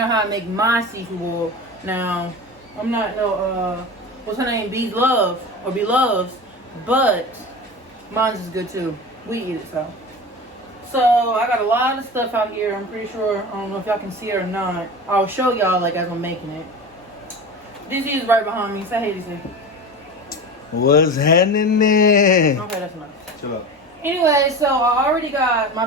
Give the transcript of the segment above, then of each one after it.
y'all how I make my seafood boil. Now, I'm not no what's her name? Bees Love or Be Loves, but mine's is good too. We eat it so. So I got a lot of stuff out here. I'm pretty sure. I don't know if y'all can see it or not. I'll show y'all like as I'm making it. DC is right behind me. Say hey, DC. What's happening there? Okay, that's enough. Chill out. Anyway, so I already got my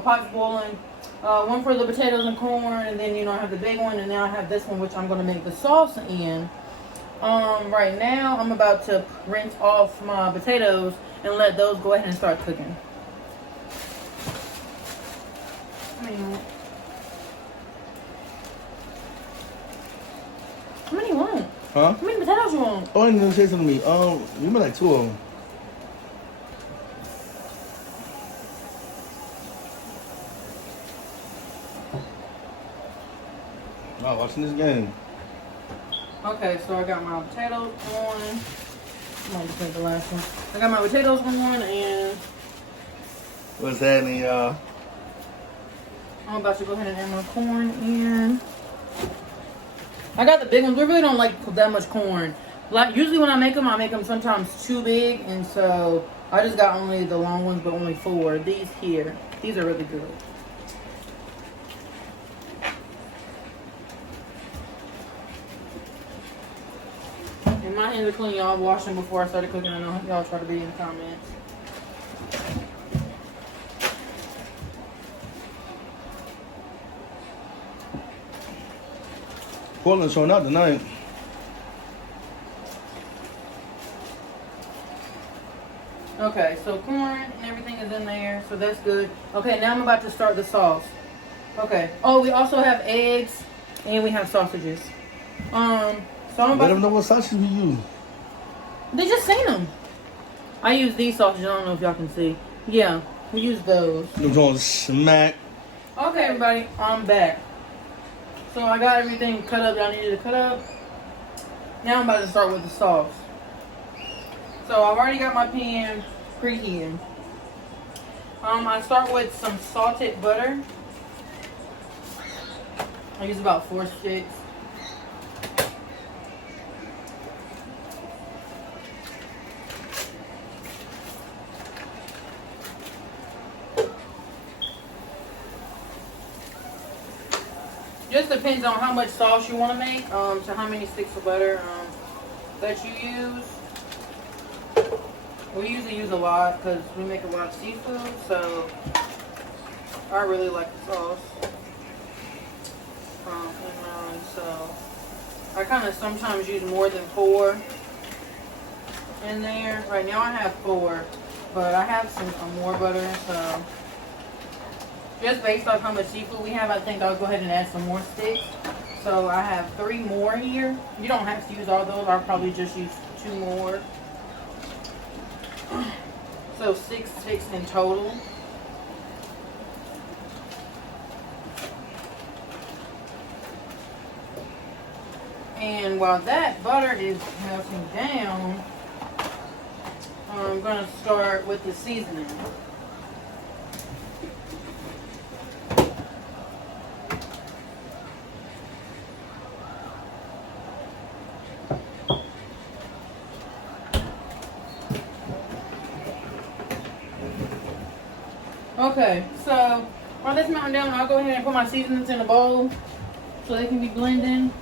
pots boiling. One for the potatoes and corn, and then I have the big one, and now I have this one, which I'm gonna make the sauce in. Right now I'm about to rinse off my potatoes and let those go ahead and start cooking. How many you want? Huh? How many potatoes you want? Oh, you didn't say something to me. You made like 2 of them. Oh, watching this game. Okay, so I got my potatoes on. I might just take the last one. I got my potatoes on, and What's happening, y'all? I'm about to go ahead and add my corn in. I got the big ones. We really don't like that much corn. Like usually when I make them sometimes too big, and so I just got only the long ones, but only 4. These here, these are really good. And my hands are clean, y'all. I washed them before I started cooking. I know y'all try to be in the comments. Portland showing out tonight. Okay, so corn and everything is in there, so that's good. Okay, now I'm about to start the sauce. Okay. Oh, we also have eggs and we have sausages. So I'm about Let them know what sausages we use. They just seen them. I use these sausages. I don't know if y'all can see. Yeah, we use those. Them joints smack. Okay, everybody, I'm back. So I got everything cut up that I needed to cut up. Now I'm about to start with the sauce. So I've already got my pan preheating. I start with some salted butter. I use about 4 sticks. Just depends on how much sauce you want to make, so how many sticks of butter that you use. We usually use a lot because we make a lot of seafood, so I really like the sauce. So I kind of sometimes use more than 4 in there. Right now I have 4, but I have some more butter, so just based off how much seafood we have, I think I'll go ahead and add some more sticks. So I have 3 more here. You don't have to use all those. I'll probably just use 2 more. So 6 sticks in total. And while that butter is melting down, I'm going to start with the seasoning. Okay, so while this melting down, I'll go ahead and put my seasonings in a bowl so they can be blending.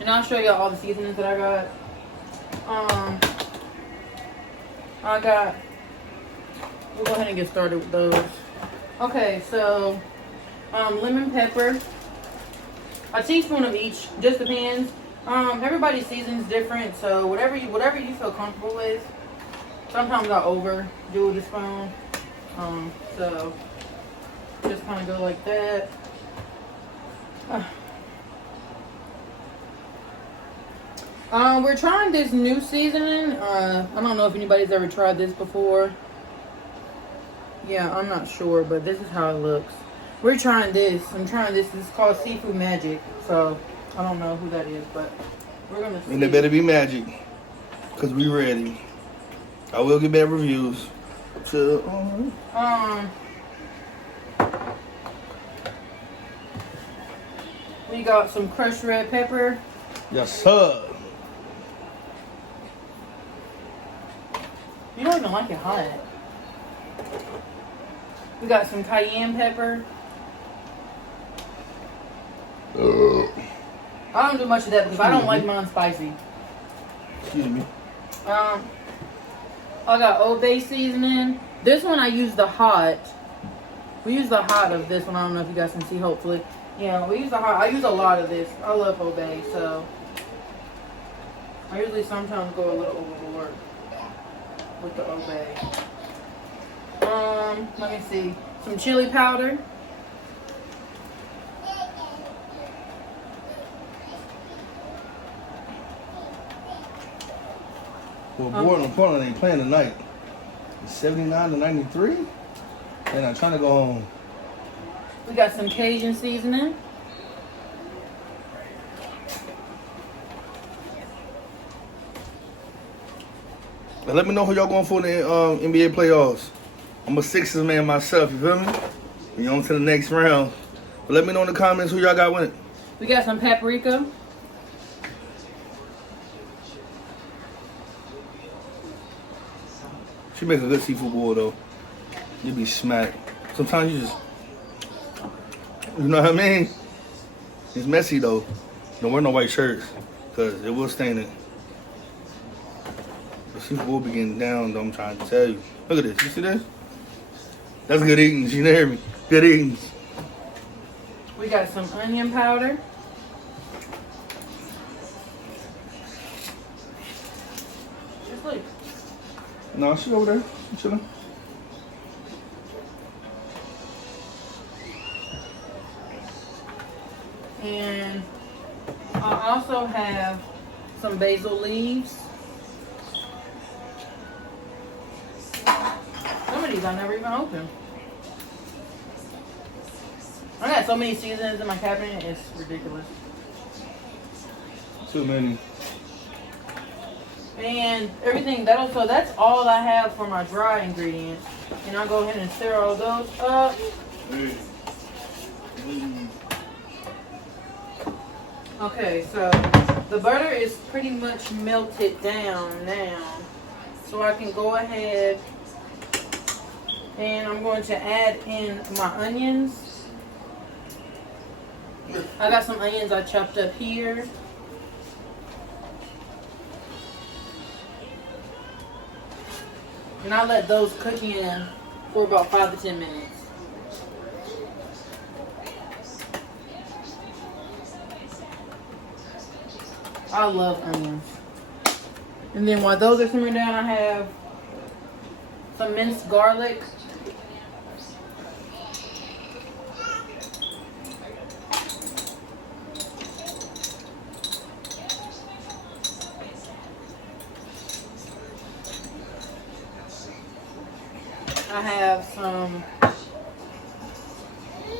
And I'll show you all the seasonings that I got. We'll go ahead and get started with those. Okay, so lemon pepper, a teaspoon of each, just depends. Everybody's seasoning's different, so whatever you feel comfortable with. Sometimes I overdo the spoon, so just kind of go like that. We're trying this new seasoning. I don't know if anybody's ever tried this before. Yeah, I'm not sure, but this is how it looks. We're trying this. I'm trying this. It's called Seafood Magic. So I don't know who that is, but we're gonna see. And it better be magic, cause we ready. I will get bad reviews. To, we got some crushed red pepper. yes, sir. You don't even like it hot. We got some cayenne pepper. I don't do much of that because I don't like mine spicy. Excuse me. I got Old Bay seasoning. This one I use the hot. We use the hot of this one. I don't know if you guys can see, hopefully. Yeah, we use the hot. I use a lot of this. I love Old Bay, so I usually sometimes go a little overboard with the Old Bay. Let me see. Some chili powder. Well, Portland ain't playing tonight. It's 79 to 93. And I'm trying to go home. We got some Cajun seasoning. But let me know who y'all going for in the NBA playoffs. I'm a Sixers man myself, you feel me? We on to the next round. But let me know in the comments who y'all got winning. We got some paprika. She make a good seafood boil though. You be smacked. Sometimes you just, you know what I mean? It's messy though. Don't wear no white shirts, cause it will stain it. The seafood will be getting down though, I'm trying to tell you. Look at this, you see this? That's good eating, you hear me? Good eating. We got some onion powder. Just look. No, she over there. She chilling. And I also have some basil leaves. Some of these I never even opened. I got so many seasonings in my cabinet, it's ridiculous. Too many. And everything, so that's all I have for my dry ingredients. And I'll go ahead and stir all those up. Okay, so the butter is pretty much melted down now. So I can go ahead and I'm going to add in my onions. I got some onions I chopped up here. And I'll let those cook in for about 5 to 10 minutes. I love onions. And then while those are simmering down, I have some minced garlic. I have some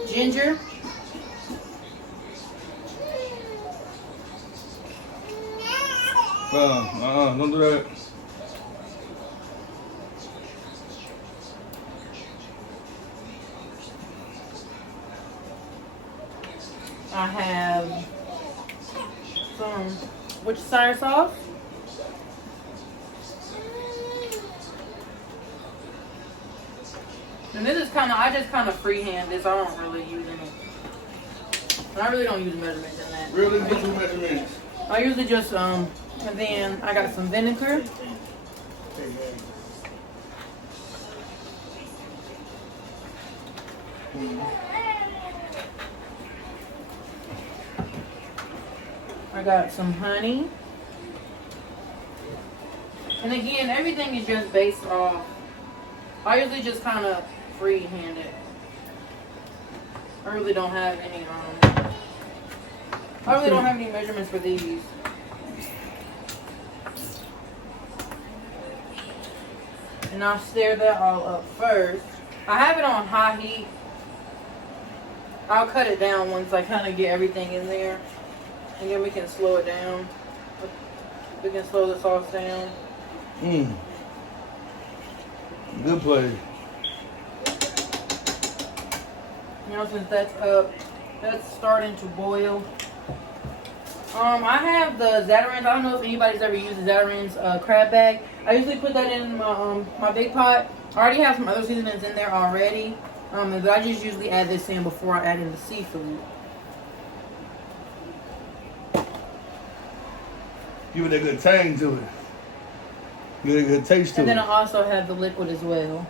ginger. Don't do that. I have some Worcestershire sauce. And this is I just kind of freehand this. I don't really use any. I really don't use measurements in that. Really good measurements. I usually just, and then I got some vinegar. I got some honey. And again, everything is just based off. I usually just kind of freehand it. I really don't have any, I really don't have any measurements for these. And I'll stir that all up first. I have it on high heat. I'll cut it down once I kind of get everything in there. And then we can slow it down. We can slow the sauce down. Good play. Now since that's up, that's starting to boil. I have the Zatarain's. I don't know if anybody's ever used the Zatarain's crab bag. I usually put that in my big pot. I already have some other seasonings in there already. But I just usually add this in before I add in the seafood. Give it a good tang to it. Give it a good taste to it. And then I also have the liquid as well.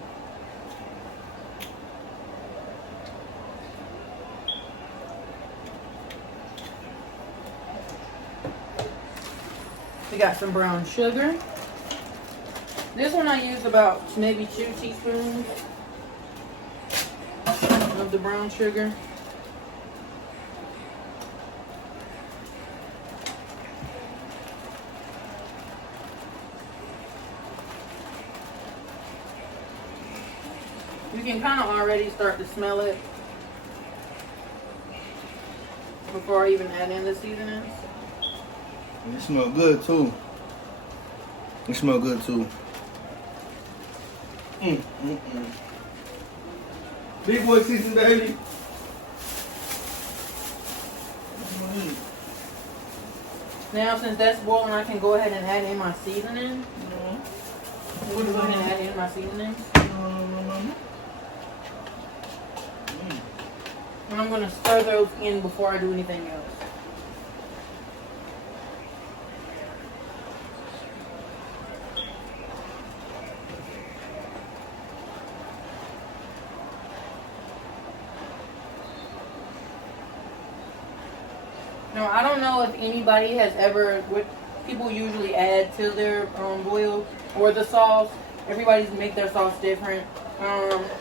We got some brown sugar. This one I use about maybe 2 teaspoons of the brown sugar. You can kind of already start to smell it before I even add in the seasonings. It smells good too. It smells good too. Big boy season, baby. Now, since that's boiling, I can go ahead and add in my seasoning. We'll go ahead and add in my seasonings. And I'm going to stir those in before I do anything else. Now, I don't know if anybody has ever, what people usually add to their boil or the sauce. Everybody's make their sauce different.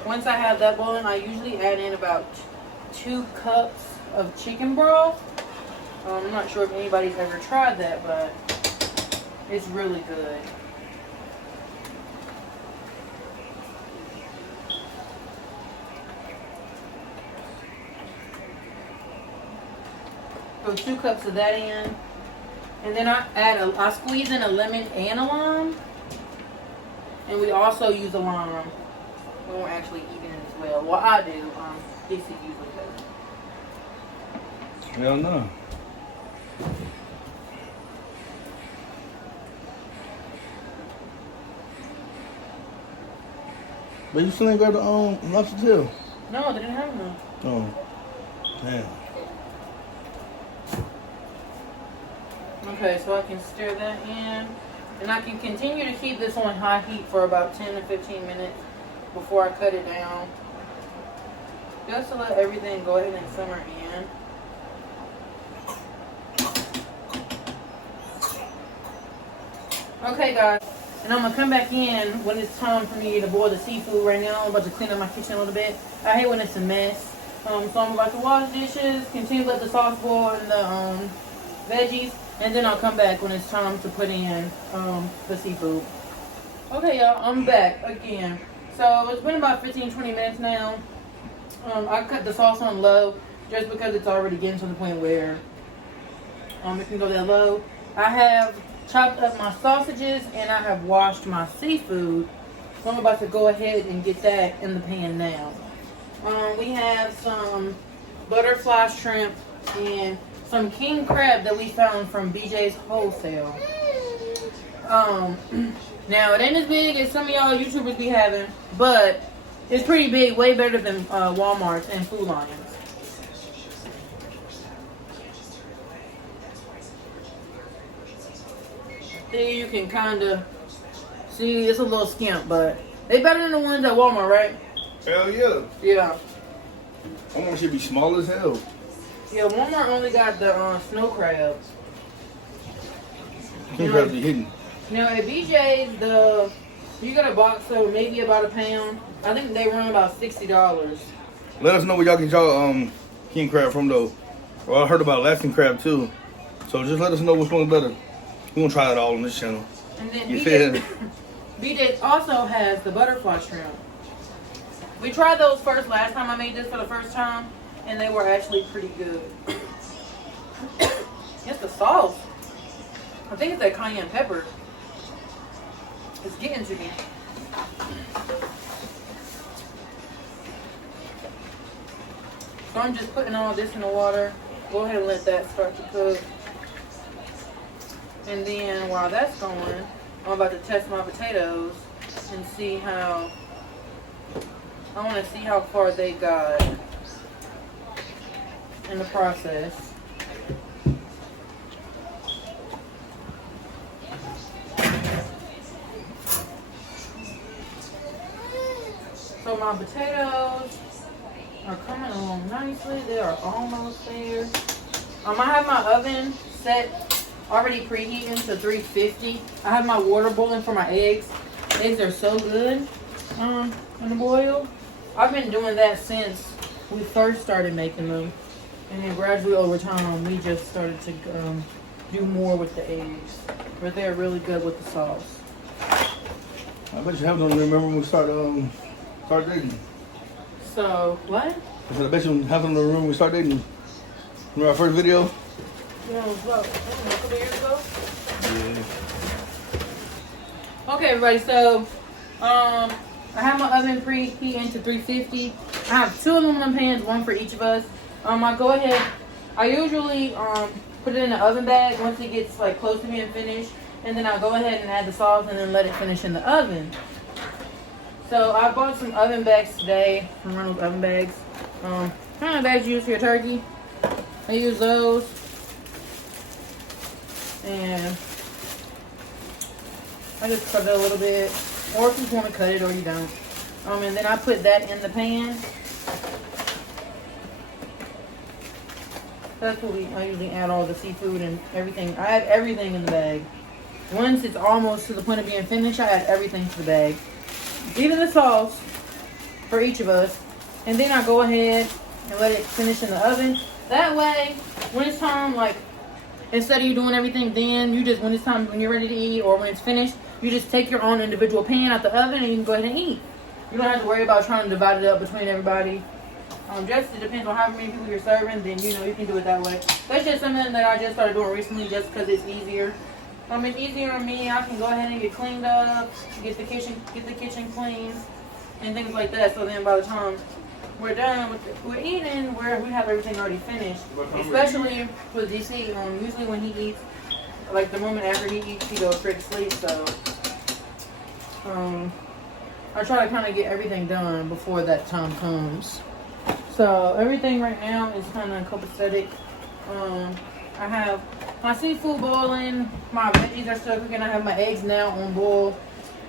Once I have that boiling, I usually add in about 2 cups of chicken broth. I'm not sure if anybody's ever tried that, but it's really good. So 2 cups of that in. And then I squeeze in a lemon and a lime. And we also use a lime. We won't actually eat it as well. Well, I do. Dixie usually does. Hell no. But you still ain't got the lobster tail. No, they didn't have none. Oh, damn. Okay, so I can stir that in. And I can continue to keep this on high heat for about 10 to 15 minutes before I cut it down. Just to let everything go ahead and simmer in. Okay, guys. And I'm going to come back in when it's time for me to boil the seafood. Right now, I'm about to clean up my kitchen a little bit. I hate when it's a mess. So I'm about to wash dishes, continue to let the sauce boil and the veggies. And then I'll come back when it's time to put in the seafood. Okay, y'all, I'm back again. So it's been about 15-20 minutes now. I cut the sauce on low just because it's already getting to the point where it can go that low. I have chopped up my sausages and I have washed my seafood. So I'm about to go ahead and get that in the pan now. We have some butterfly shrimp and some king crab that we found from BJ's Wholesale. Now it ain't as big as some of y'all YouTubers be having, but it's pretty big, way better than Walmart's and Food Lions. Here you can kind of see it's a little skimp, but they better than the ones at Walmart, right? Hell yeah. Yeah. Walmart should be small as hell. Yeah, Walmart only got the snow crabs. King crabs be hidden. Now at BJ's, you got a box of maybe about a pound. I think they run about $60. Let us know where y'all get y'all king crab from though. Well, I heard about Alaskan crab too. So just let us know which one's better. We're gonna try it all on this channel. And then You feel? BJ's also has the butterfly shrimp. We tried those first last time I made this for the first time, and they were actually pretty good. It's the sauce. I think it's that cayenne pepper. It's getting to me. So I'm just putting all this in the water. Go ahead and let that start to cook. And then while that's going, I'm about to test my potatoes and see how, I want to see how far they got in the process. So my potatoes are coming along nicely. They are almost there. I have my oven set already preheating to 350. I have my water boiling for my eggs. Eggs are so good in the boil. I've been doing that since we first started making them. And then gradually over time, we just started to do more with the eggs. But they're really good with the sauce. I bet you have them remember when we start dating. So, what? I said, I bet you have them remember when we start dating. Remember our first video? Yeah, it was about, a couple years ago. Yeah. Okay, everybody. So, I have my oven preheating to 350. I have 2 aluminum pans, one for each of us. I go ahead. I usually put it in the oven bag once it gets like close to being finished, and then I go ahead and add the sauce and then let it finish in the oven. So I bought some oven bags today from Reynolds Oven Bags. Kind of bags you use for your turkey. I use those. And I just cut it a little bit. Or if you want to cut it or you don't. And then I put that in the pan. That's what I usually add all the seafood and everything. I add everything in the bag. Once it's almost to the point of being finished, I add everything to the bag. Even the sauce for each of us. And then I go ahead and let it finish in the oven. That way, when it's time, like, instead of you doing everything then, you just, when it's time, when you're ready to eat or when it's finished, you just take your own individual pan out the oven and you can go ahead and eat. You don't have to worry about trying to divide it up between everybody. Just it depends on how many people you're serving, then you know you can do it that way. That's just something that I just started doing recently just because it's easier. It's easier on me. I can go ahead and get cleaned up, get the kitchen clean, and things like that. So then by the time we're done with we're eating, we have everything already finished. Especially with DC, usually when he eats, like the moment after he eats, he goes straight to sleep. So I try to kind of get everything done before that time comes. So everything right now is kind of copacetic. I have my seafood boiling, my veggies are still cooking, I have my eggs now on boil,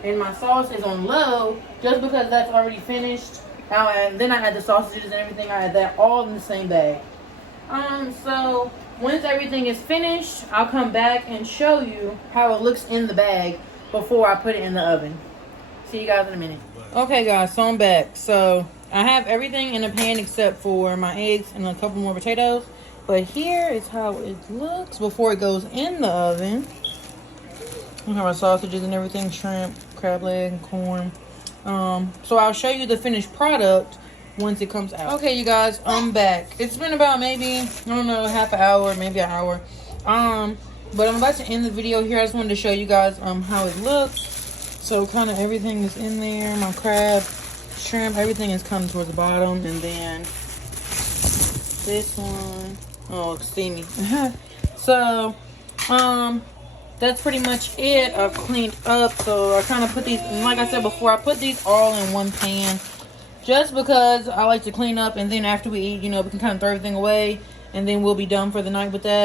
and my sauce is on low just because that's already finished. And then I add the sausages and everything, I add that all in the same bag. So once everything is finished, I'll come back and show you how it looks in the bag before I put it in the oven. See you guys in a minute. Okay guys, so I'm back. So I have everything in a pan except for my eggs and a couple more potatoes. But here is how it looks before it goes in the oven. I have our sausages and everything, shrimp, crab leg, and corn. So I'll show you the finished product once it comes out. Okay, you guys, I'm back. It's been about maybe, I don't know, half an hour, maybe an hour. But I'm about to end the video here. I just wanted to show you guys how it looks. So kind of everything is in there. My crab, shrimp, everything is coming towards the bottom. And then this one. Oh, it's steamy. So, that's pretty much it. I've cleaned up. So I kind of put these, and like I said before, I put these all in one pan just because I like to clean up, and then after we eat, you know, we can kind of throw everything away, and then we'll be done for the night with that.